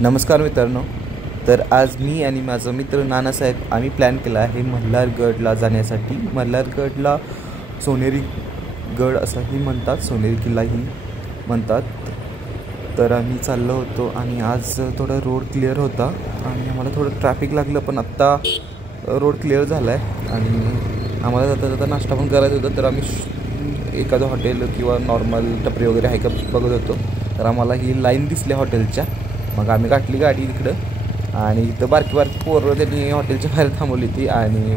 नमस्कार मित्रांनो. तर आज मी आणि माझा मित्र नानासाहेब आम्ही प्लॅन केला आहे मल्हारगडला जाण्यासाठी. मल्हारगडला सोनेरी गड असंही म्हणतात, सोनेरी किल्लाही म्हणतात. तर आम्ही चाललो होतो आणि आज थोडा रोड क्लिअर होता आणि आम्हाला थोडं ट्रॅफिक लागलं, पण आत्ता रोड क्लिअर झाला आहे आणि आम्हाला जाता जाता नाश्ता पण करायचा होता. तर आम्ही एखादं हॉटेल किंवा नॉर्मल टपरी वगैरे आहे का बघत होतो. तर आम्हाला ही लाईन दिसली हॉटेलच्या. मग आम्ही गाठली गाडी इकडं आणि इथं बारकी पोरं त्यांनी हॉटेलच्या बाहेर थांबवली ती आणि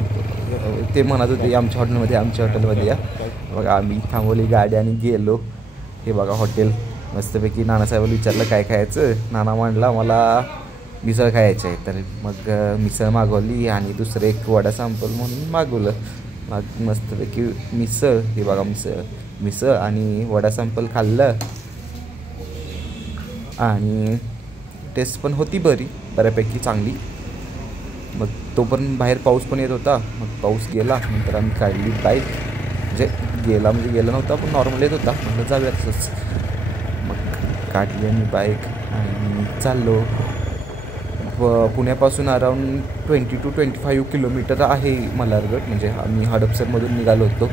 ते म्हणत होते आमच्या हॉटेलमध्ये या. मग आम्ही थांबवली गाडी आणि गेलो. हे बघा हॉटेल मस्तपैकी. नानासाहेबाला विचारलं काय खायचं. नाना म्हणला मला मिसळ खायचं आहे. तर मग मिसळ मागवली आणि दुसरं एक वडा सॅम्पल म्हणून मागवलं. मग मस्तपैकी मिसळ, हे बघा मिसळ आणि वडा सॅम्पल खाल्लं आणि टेस्ट पण होती बऱ्यापैकी चांगली. मग तो पण बाहेर पाऊस पण येत होता. मग पाऊस गेला नंतर आम्ही काढली बाईक. गेला नव्हता पण नॉर्मल येत होता. म्हटलं जाऊया तसंच. मग काढली आम्ही बाईक आणि चाललो. पुण्यापासून अराऊंड 20 to 25 किलोमीटर आहे मल्हारगड. म्हणजे आम्ही हडपसरमधून निघालो होतो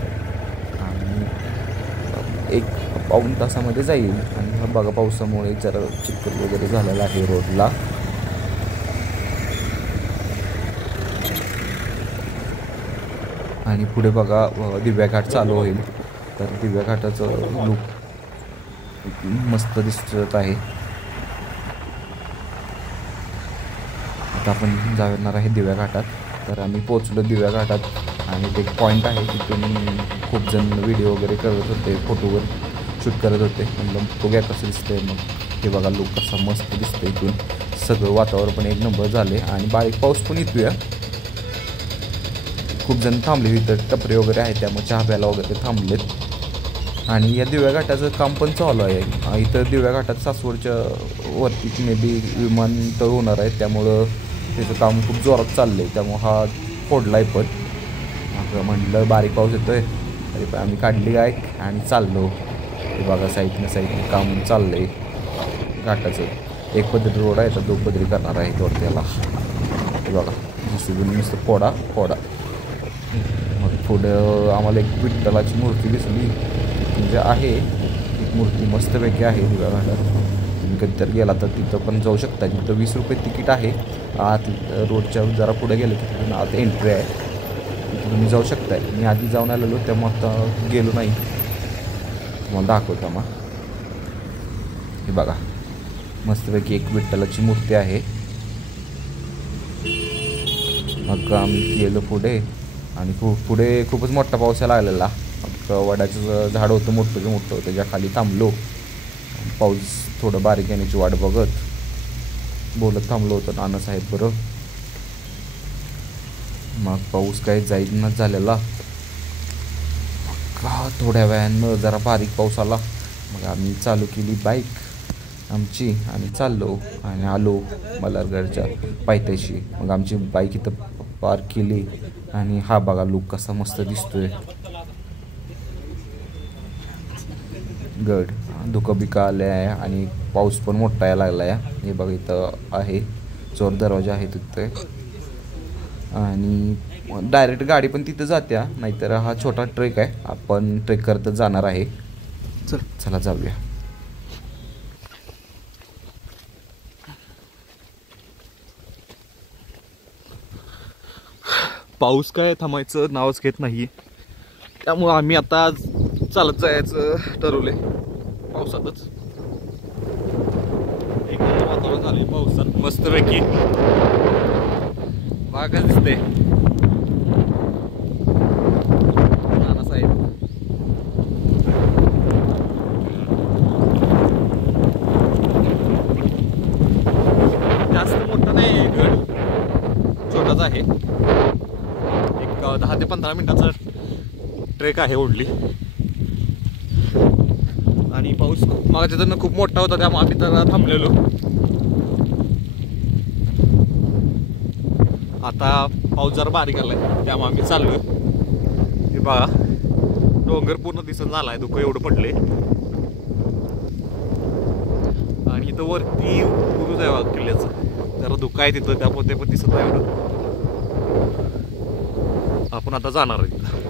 आणि 1-पाऊण तासामध्ये जाईल. आणि हा बघा पावसामुळे जरा चिखल वगैरे झालेला आहे रोडला. आणि पुढे बघा दिव्या घाट चालू होईल. तर दिव्या घाटाचं लुक मस्त दिसत आहे. आता आपण जाणार आहे दिव्या घाटात. तर आम्ही पोचलो दिव्या घाटात आणि एक पॉईंट आहे तिथून खूप जण व्हिडिओ वगैरे करत होते, फोटोवर शूट करत होते. म्हणलं बघूया कसं दिसतंय. मग हे बघा लुक कसा मस्त दिसतं इथून. सगळं वातावरण पण एक नंबर झाले आणि बारीक पाऊस पण येतोय. खूप जण थांबले इथं, टपरे वगैरे आहेत त्यामुळे चहा प्यायला वगैरे थांबलेत. आणि या दिव्या घाटाचं काम पण चालू आहे. इथं दिव्या घाटात सासवडच्या वरती मे बी विमानतळ होणार आहे, त्यामुळं त्याचं काम खूप जोरात चाललं आहे. त्यामुळं हा फोडला आहे. पण मग म्हटलं बारीक पाऊस येतो आहे तरी पण आम्ही काढली बाईक आणि चाललो. हे बघा साईडनं काम चाललं आहे घाटाचं. एक पदरी रोड आहे तर 2 पदरी करणार आहे थोडं त्याला. हे बघा नुसतं फोडा. मग पुढं आम्हाला एक विठ्ठलाची मूर्ती दिसली. म्हणजे आहे एक मूर्ती मस्तपैकी आहे दिव्या घाटात. तुम्ही कधी तर गेला तर तिथं पण जाऊ शकता. तिथं 20 रुपये तिकीट आहे. आत रोडच्या जरा पुढे गेलं की तिथून आत एंट्री आहे, तिथं तुम्ही जाऊ शकताय. मी आधी जाऊन आलेलो त्यामुळे आता गेलो नाही. तुम्हाला दाखवतो मग. हे बघा मस्तपैकी एक विठ्ठलाची मूर्ती आहे. मग आम्ही गेलो पुढे आणि पुढे खूपच मोठा पाऊस यायला लागलेला. वडाचं झाड होतं मोठं त्याच्या खाली थांबलो. पाऊस थोडं बारीक येण्याची वाट बघत बोलत थांबलो होतं नानासाहेब बरोबर. मग पाऊस काही जाईनाच झालेला. थोड्या वेळानं जरा बारीक पाऊस आला. मग आम्ही चालू केली बाईक आमची आणि चाललो आणि आलो मल्हारगडच्या पायथ्याशी. मग आमची बाईक इथं पार्क केली आणि हा बघा लुक कसा मस्त दिसतोय. गड धुकं बिका आले आहे आणि पाऊस पण मोठा यायला लागला आहे. हे बघा इथं आहे चोर दरवाजा आहे तिथे आणि डायरेक्ट गाडी पण तिथं जात्या. नाहीतर हा छोटा ट्रेक आहे, आपण ट्रेक करत जाणार आहे. चला जाऊया. पाऊस काय थांबायचं नावच घेत नाही, त्यामुळं आम्ही आता चालत जायचं ठरवले पावसातच. एक वातावरण झाले पावसात मस्तपैकी. बागा दिसते नानासाहेब. जास्त मोठा नाही गड, छोटाच आहे. एक 10 ते 15 मिनिटाचा ट्रेक आहे ओढली. आणि पाऊस मागच्या जण खूप मोठा होता त्यामुळे आम्ही तर थांबलेलो. आता पाऊस जरा बारीक आलाय त्यामुळे आम्ही चाललोय. हे बघा डोंगर पूर्ण दिसत झालाय, धुकं एवढं पडले. आणि इथं वरती बुरुज आहे बघा किल्ल्याचं, जरा धुका आहे तिथं, त्यामुळे ते पण दिसत नाही एवढं. आपण आता जाणार आहे तिथं.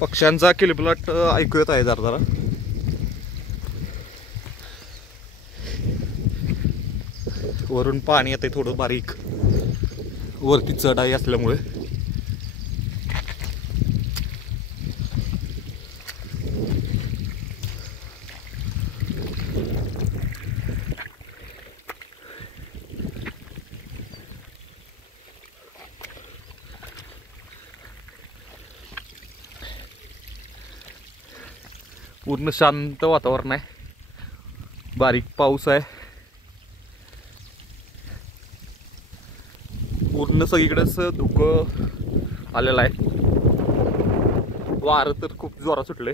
पक्ष्यांचा किलबिलाट ऐकू येत आहे जरा जरा. वरून पाणी येते थोडं बारीक, वरती चढाई असल्यामुळे. पूर्ण शांत वातावरण आहे, बारीक पाऊस आहे, पूर्ण सगळीकडेच धुकं आलेलं आहे. वारं तर खूप जोरात सुटले.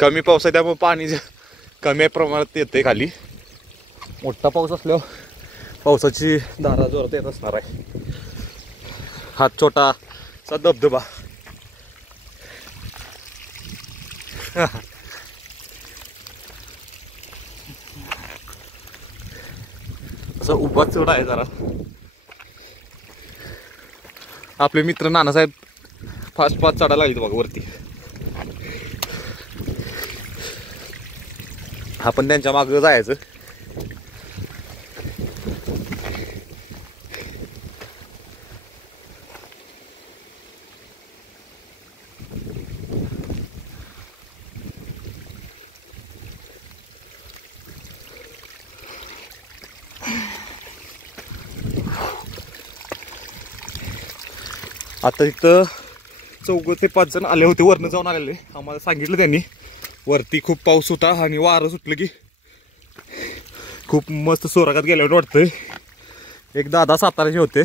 कमी पाऊस आहे त्यामुळे पाणी कमी प्रमाणात येते खाली. मोठा पाऊस असल्यावर पावसाची धारा जोरात येत असणार आहे. हा छोटासा धबधबा. असं उभा चढ आहे जरा. आपले मित्र नानासाहेब फास्ट फास्ट चढायला लागले बघा वरती. आपण त्यांच्या मागं जायचं. आता इथं 4 ते 5 जण आले होते, वरनं जाऊन आलेले. आम्हाला सांगितलं त्यांनी वरती खूप पाऊस होता आणि वारं सुटलं की खूप मस्त सोरागात गेल्यावर वाटतंय. एक दादा साताराचे होते,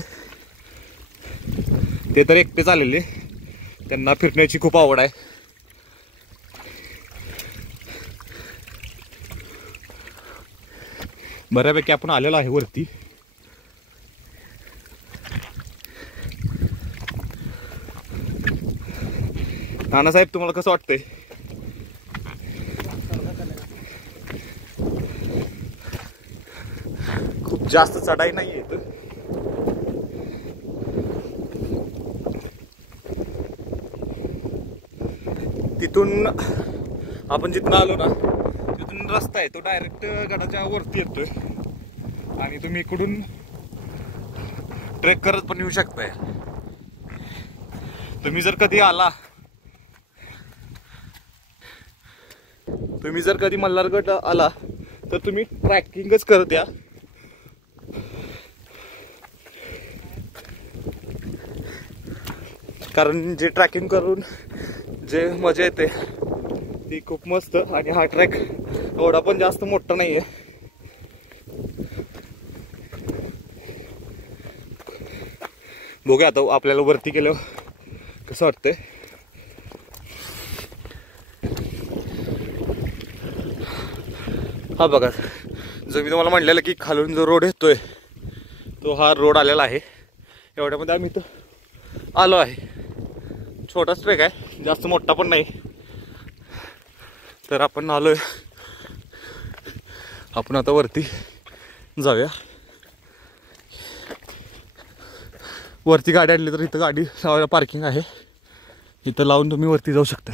ते तर एकटेच आलेले. त्यांना फिरण्याची खूप आवड आहे. बऱ्यापैकी आपण आलेलो आहे वरती. नानासाहेब तुम्हाला कसं वाटतंय? खूप जास्त चढाई नाही येत. तिथून आपण जिथून आलो ना, तिथून रस्ता आहे तो डायरेक्ट गडाच्या वरती येतोय आणि तुम्ही इकडून ट्रेक करत पण येऊ शकताय. तुम्ही जर कधी मल्हारगड आला तर तुम्ही ट्रॅकिंगच करत या. कारण जे ट्रॅकिंग करून जे मजा येते ती खूप मस्त. आणि हा ट्रॅक एवढा पण जास्त मोठा नाहीये. बघूया आता आपल्याला वरती गेल्यावर कसं वाटतंय. हा बघा, जो मी तुम्हाला म्हणलेलं की खालून जो रोड येतोय तो हा रोड आलेला आहे. एवढ्यामध्ये आम्ही इथं आलो आहे. छोटाच ट्रेक आहे, जास्त मोठा पण नाही. तर आपण आलोय. आपण आता वरती जाऊया. वरती गाडी आणली तर इथं गाडी लावायला पार्किंग आहे, इथं लावून तुम्ही वरती जाऊ शकता.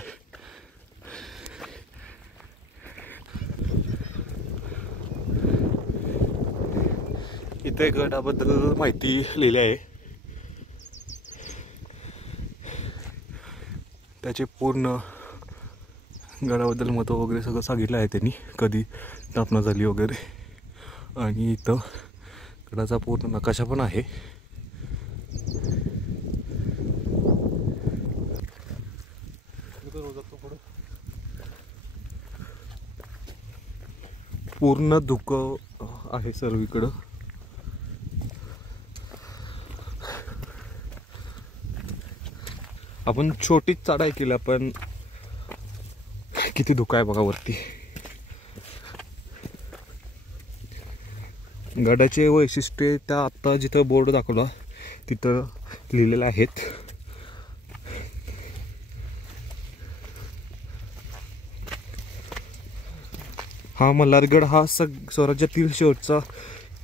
इथे गडाबद्दल माहिती लिहिली आहे. त्याचे पूर्ण गडाबद्दल महत्त्व वगैरे सगळं सांगितलं आहे त्यांनी, कधी स्थापना झाली वगैरे. आणि इथं गडाचा पूर्ण नकाशा पण आहे. पूर्ण धुकं आहे सर्वीकडं. आपण छोटीच चढाई केली, पण किती धुकं आहे बघा वरती. गडाचे वैशिष्ट्य त्या आत्ता जिथं बोर्ड दाखवला तिथं लिहिलेलं आहेत. हा मल्हारगड हा स्वराज्यातील शेवटचा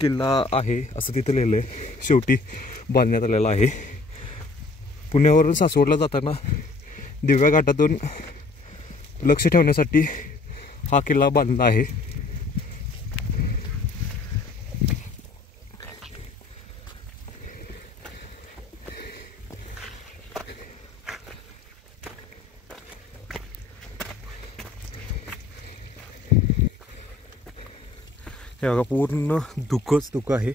किल्ला आहे असं तिथं लिहिलं आहे. शेवटी बांधण्यात आलेला आहे. पुण्यावरून सासवडला जाताना दिव्या घाटातून लक्ष ठेवण्यासाठी हा किल्ला बांधला आहे. हे बघा पूर्ण धुकंच धुकं आहे.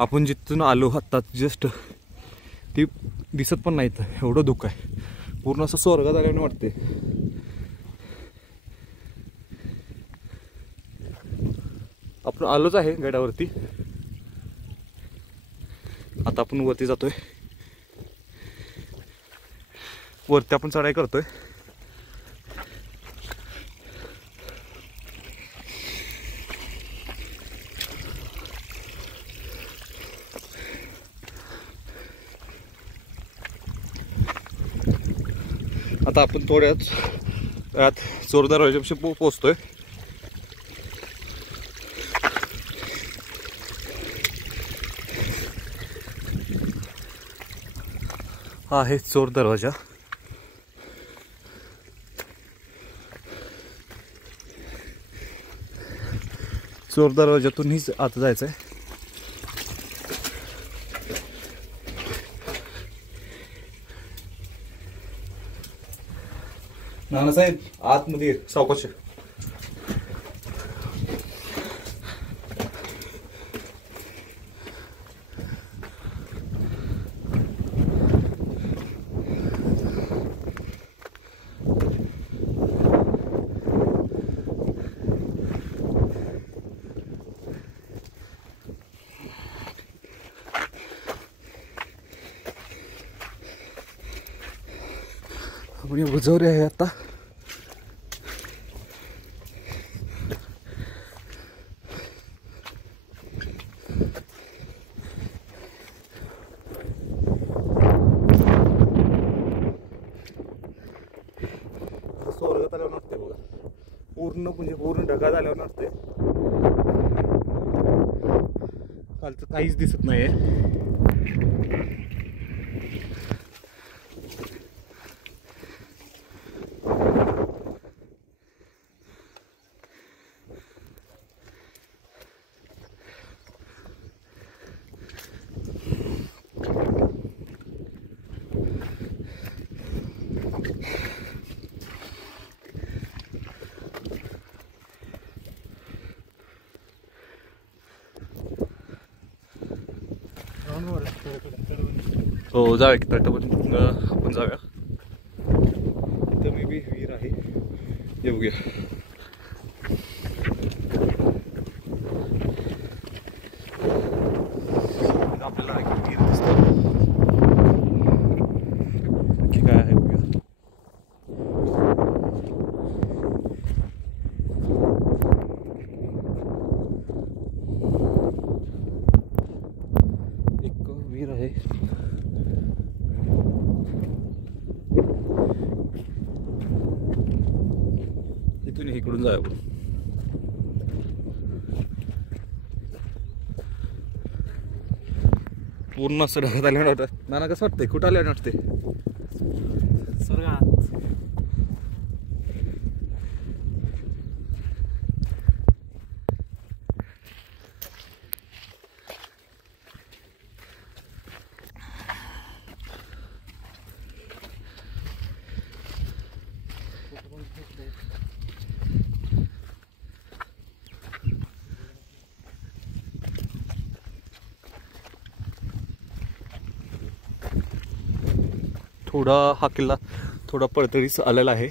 आपण जिथून आलो आत्ता जस्ट ती दिसत पण नाहीत एवढं धुकं आहे. पूर्ण असं स्वर्गात आल्याने वाटते. आपण आलोच आहे गडावरती. आता आपण वरती जातोय. वरती आपण चढाई करतोय. आता आपण थोड्याच वेळात चोर दरवाजापाशी पोहोचतोय. हा आहे चोर दरवाजा. चोर दरवाजातूनच आत जायचं आहे. नानासाहेब आतमध्ये सावकाश. आपण बुजवरे आहे आता. स्वर्गात आल्यावर नसते बघा. पूर्ण म्हणजे पूर्ण ढगात आल्यावर नसते. कालचं काहीच दिसत नाहीये. हो जाऊया की तटापर्यंत आपण जाऊया. इथं मे बी विहीर आहे. ये बघूया. आपल्याला विहीर दिसतं. नक्की काय आहे बघूया. एक विहीर आहे. इकडून जाऊ. पूर्ण असं ढगात आल्यानं वाटतं. नाना कसं वाटतंय? कुठं आल्यानं वाटते? स्वर्गात. थोडा हा किल्ला थोडा पडतरीस आलेला आहे.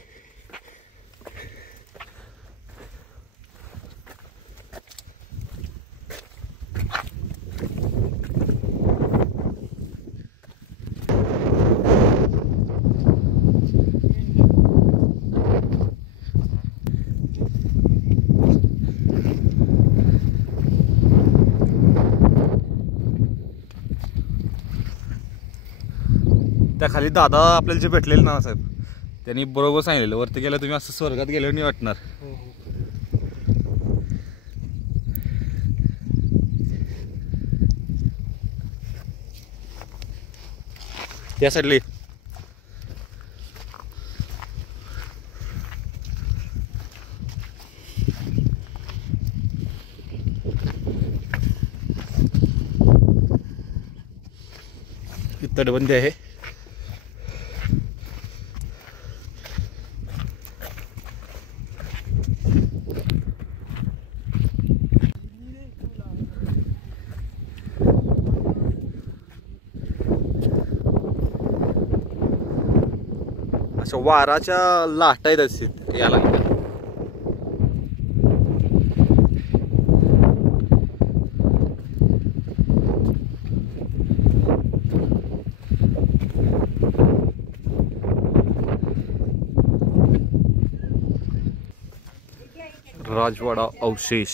त्या खाली दादा आपल्याला जे भेटलेले ना साहेब त्यांनी बरोबर सांगितलेलं वरती गेलं तुम्ही असं स्वर्गात गेल्यावर नाही वाटणार. या साईडला तटबंदी आहे. अशा वाराच्या लाटा आहेत असतील याला. राजवाडा अवशेष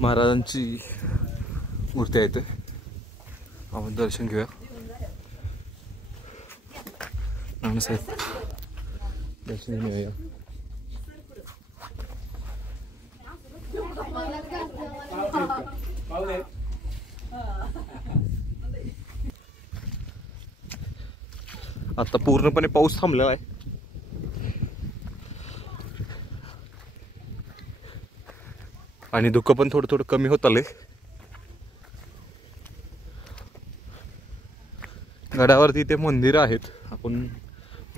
महाराजांची मूर्ती आहे. आपण दर्शन घेऊया. नानासाहेब दर्शन घेऊया. आता पूर्णपणे पाऊस थांबलेला आहे. आणि धुकं पण थोडं थोडं कमी होत आलंय. गडावरती इथे मंदिरं आहेत. आपण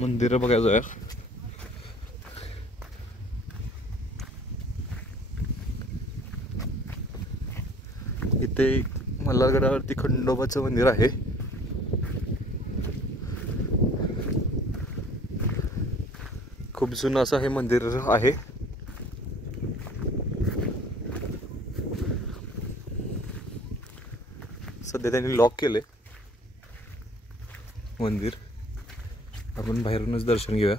मंदिरं बघायला जाऊया. इथे मल्हारगडावरती खंडोबाचं मंदिर आहे. खूप जुनं असं हे मंदिर आहे. सध्या त्यांनी लॉक केले मंदिर. आपण बाहेरूनच दर्शन घेऊया.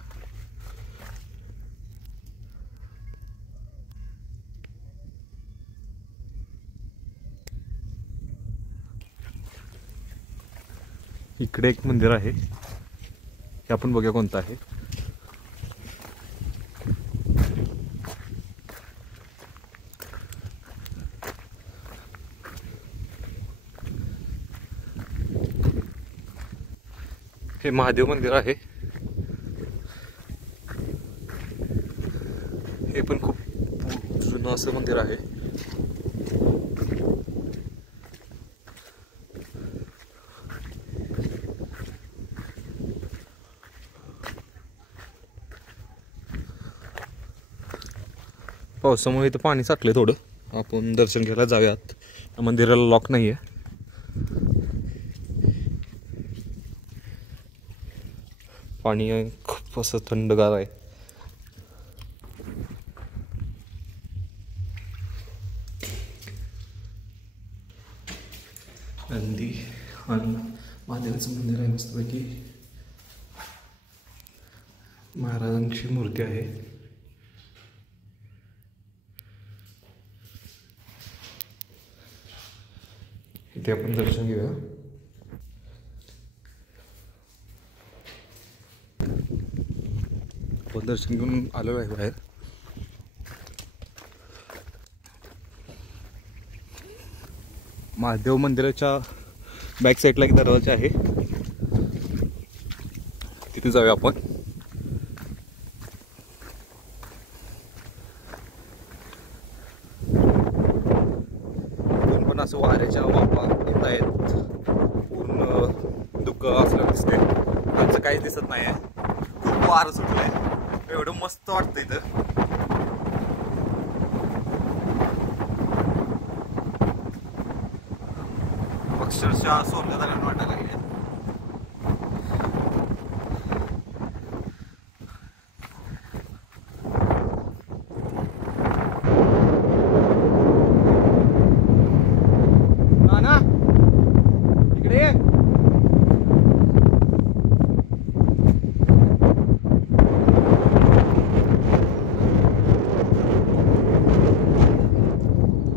इकडे एक मंदिर आहे. हे आपण बघूया कोणतं आहे. हे महादेव मंदिर आहे. हे पण खूप जुनं असं मंदिर आहे. पावसामुळे इथं पाणी साठलंय थोडं. आपण दर्शन घ्यायला जाऊयात. मंदिराला लॉक नाही आहे. पाणी खूप असं थंडगार आहे. नंदी आणि महादेवाचं मंदिर आहे. मस्तपैकी महाराजांची मूर्ती आहे. इथे आपण दर्शन घेऊया. दर्शन घेऊन आलेलो आहे बाहेर. महादेव मंदिराच्या बॅक साईडला एक दरवाजा आहे. तिथे जाऊया आपण. इथून पण असं वाऱ्याच्या वाफा येत आहेत. पूर्ण धुकं असलं दिसते. आमचं काहीच दिसत नाही आहे. खूप वारं सुटलंय. एवढं मस्त वाटतं इथं. अक्षरशः सोडल्या जाण्यात वाटायला लागले. नाना इकडे ये.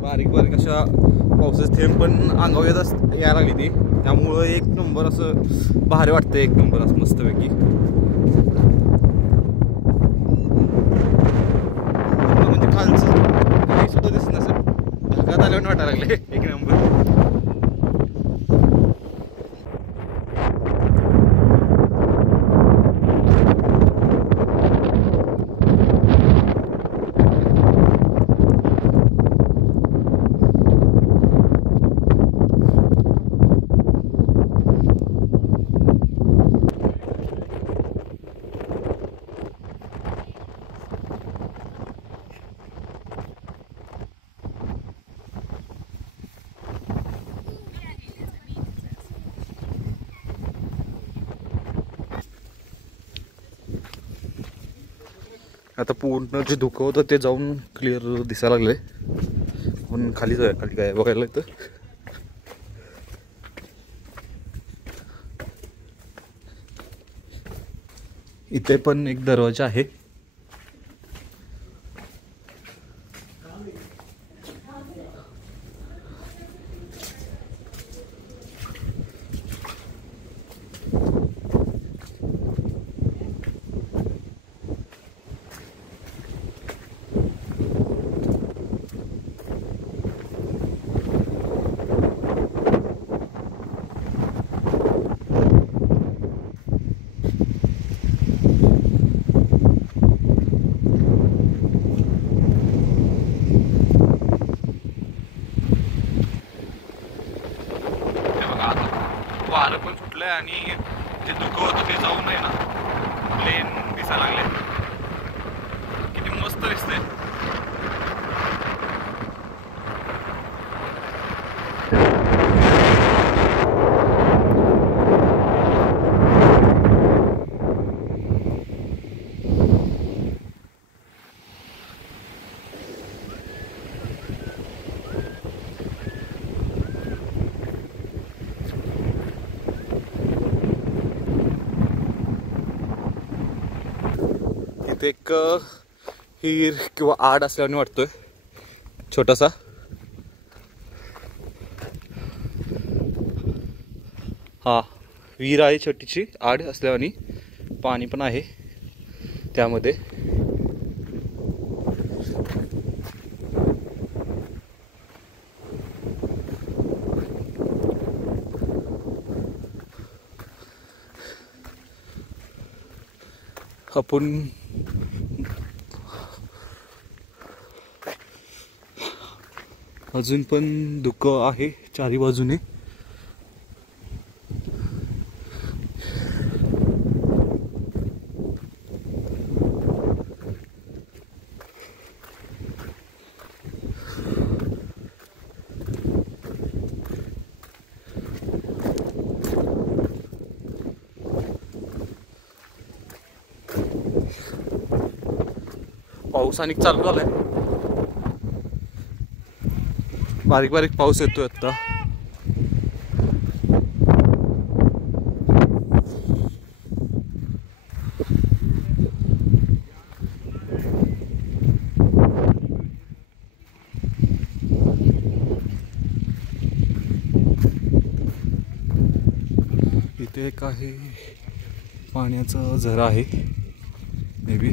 बारीक बारीक अशा पावसाचे थेंब पण अंगावर यायला लागली ती, त्यामुळं एक नंबर असं भारी वाटतं, एक नंबर असं मस्तपैकी. म्हणजे खालचं काही सुद्धा दिसत नसेल, ढगात आल्यावर वाटायला लागले एक नंबर. आता पूर्ण जे धुकं होतं ते जाऊन क्लिअर दिसायला लागले. पण खाली जाऊया, खाली काय बघायला इथं. इथे पण एक दरवाजा आहे. वारं पण सुटलंय आणि जे धुकं होतं ते जाऊन आहे ना प्लेन दिसायला लागले. किती मस्त दिसतंय. इथे एक हिर किंवा आड असल्याने वाटतोय छोटासा. हा विहीर आहे छोटीशी, आड असल्याने पाणी पण आहे त्यामध्ये. आपण अजून पण धुकं आहे चारी बाजूने. पाऊस आणि चालू झालाय, बारीक बारीक पाऊस येतोय आता. इथे एक आहे पाण्याचा झरा आहे मे बी.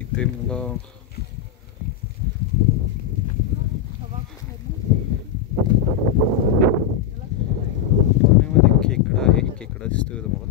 इथे मला पाण्यामध्ये खेकडा आहे, खेकडा दिसतोय तुम्हाला.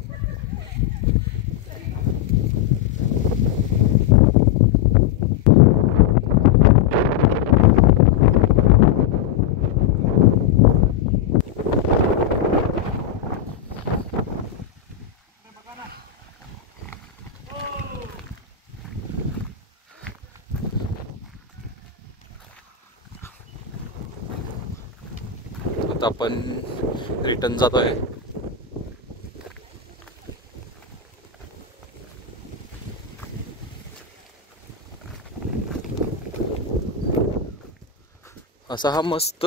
आता आपण रिटर्न जातोय. असा हा मस्त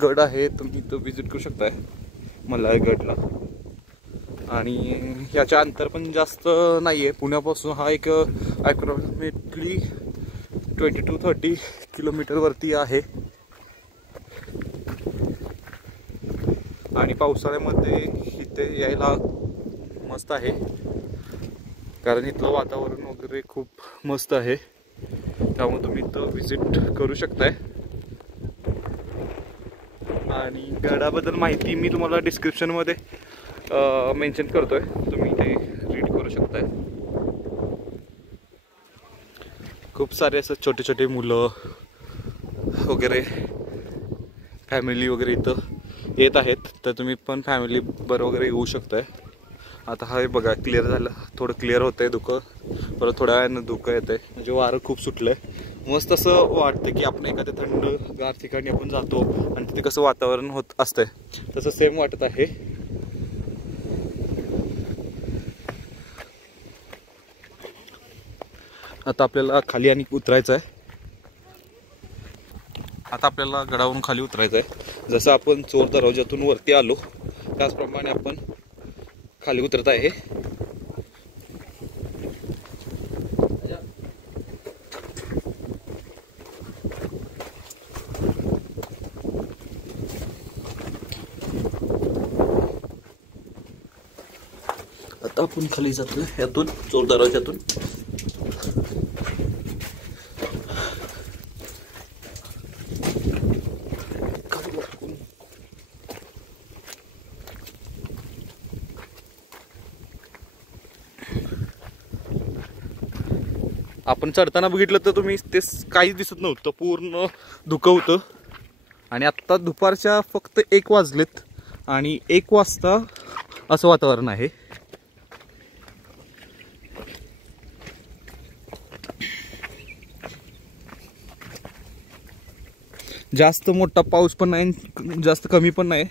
गड आहे, तुम्ही तो विजिट करू शकताय मल्हार गडला. आणि ह्याच्या अंतर पण जास्त नाही आहे. पुण्यापासून हा एक अप्रॉक्सिमेटली 20 to 30 किलोमीटरवरती आहे. आणि पावसाळ्यामध्ये इथे यायला मस्त आहे, कारण इथलं वातावरण वगैरे खूप मस्त आहे. त्यामुळे तुम्ही इथं विजिट करू शकताय. आणि गडाबद्दल माहिती मी तुम्हाला डिस्क्रिप्शनमध्ये मेन्शन करतोय, तुम्ही ते रीड करू शकताय. खूप सारे असं छोटे छोटे मुलं वगैरे फॅमिली वगैरे इथं येत आहेत, तर तुम्ही पण फॅमिली बरोबर वगैरे येऊ शकताय. आता हा बघा क्लिअर झालं, थोडं क्लिअर होतं आहे धुकं, परत थोड्या वेळानं धुकं येतं आहे. म्हणजे वारं खूप सुटलं आहे. मस्त असं वाटतं की आपण एखाद्या थंडगार ठिकाणी आपण जातो आणि तिथे कसं वातावरण होत असतंय तसं सेम वाटत आहे. आता आपल्याला खाली आणि उतरायचं आहे. आता आपल्याला गडावरून खाली उतरायचं आहे. जसं आपण चोर दरवाजातून वरती आलो त्याचप्रमाणे आपण खाली उतरत आहे. आता आपण खाली जातोय यातून, चोर दरवाजातून. आपण चढताना बघितलं तर तुम्ही ते काहीच दिसत नव्हतं, पूर्ण धुकं होतं. आणि आत्ता दुपारच्या फक्त 1 वाजलेत आणि 1 वाजता असं वातावरण आहे. जास्त मोठा पाऊस पण नाही, जास्त कमी पण नाही,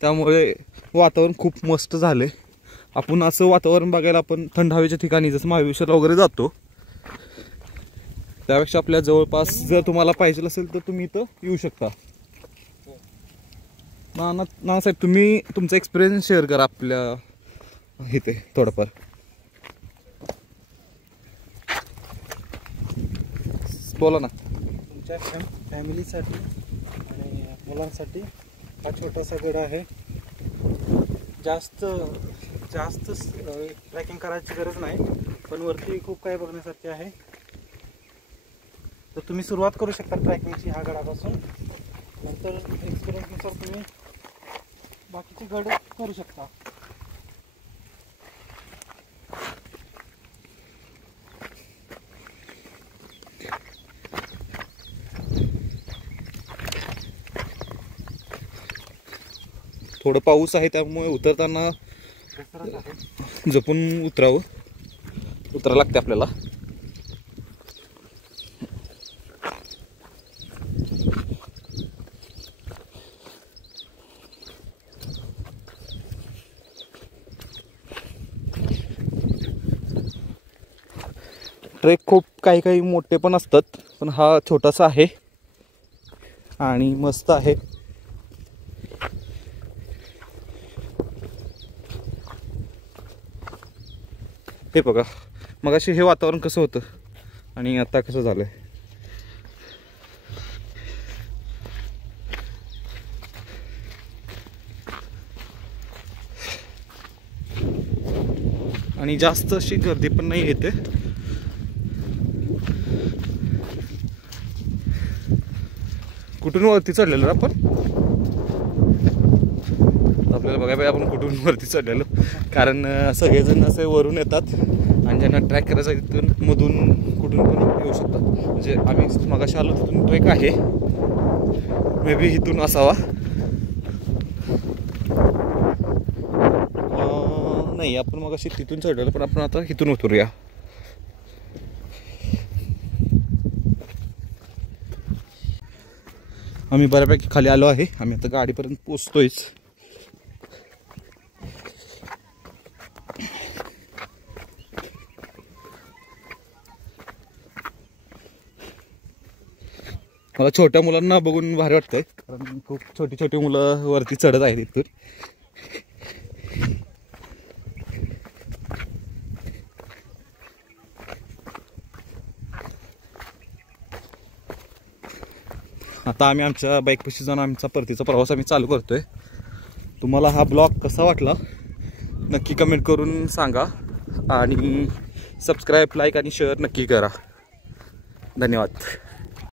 त्यामुळे वातावरण खूप मस्त झालंय. आपण असं वातावरण बघायला आपण थंड हवेच्या ठिकाणी जसं महाबळेश्वरला वगैरे जातो, त्यापेक्षा आपल्या जवळपास जर तुम्हाला पाहिजे असेल तर तुम्ही इथं येऊ शकता. ना साहेब, तुम्ही तुमचा एक्सपिरियन्स शेअर करा आपल्या इथे थोडंफार. बोला ना. तुमच्या फॅमिलीसाठी आणि मुलांसाठी हा छोटासा गड आहे. जास्त ट्रॅकिंग करायची गरज नाही, पण वरती खूप काही बघण्यासारखे आहे. तर तुम्ही सुरुवात करू शकता ट्रॅकिंगची ह्या गडापासून. नंतर एक्सपिरियन्सनुसार तुम्ही बाकीचे गड करू शकता. थोडं पाऊस आहे त्यामुळे उतरताना जपून उतरावं लागते आपल्याला. ट्रेक खूप काही मोठे पण असतात, पण हा छोटासा आहे आणि मस्त आहे. हे बघा, मगाशी हे वातावरण कसं होतं आणि आता कसं झालंय. आणि जास्त अशी गर्दी पण नाही येते. कुठून वरती चढलेलो आपण, आपल्याला बघायला पाहिजे आपण कुठून वरती चढलेलो. कारण सगळेजण असे वरून येतात आणि ज्यांना ट्रॅक करायचा तिथून मधून कुठून पण येऊ शकतात. म्हणजे आम्ही मगाशी आलो तिथून ट्रेक आहे, मे बी इथून असावा. नाही, आपण मगाशी तिथून चढलेलो, पण आपण आता इथून उतरूया. आम्ही बऱ्यापैकी खाली आलो आहे. आम्ही आता गाडीपर्यंत पोचतोयच. मला छोट्या मुलांना बघून भारी वाटतंय, कारण खूप छोटी छोटी मुलं वरती चढत आहेत इथून. आता आम्ही आमच्या बाईकपाशी जाऊन आमचा परतीचा प्रवास आम्ही चालू करतोय. तुम्हाला हा ब्लॉग कसा वाटला नक्की कमेंट करून सांगा, आणि सबस्क्राईब, लाईक आणि शेअर नक्की करा. धन्यवाद.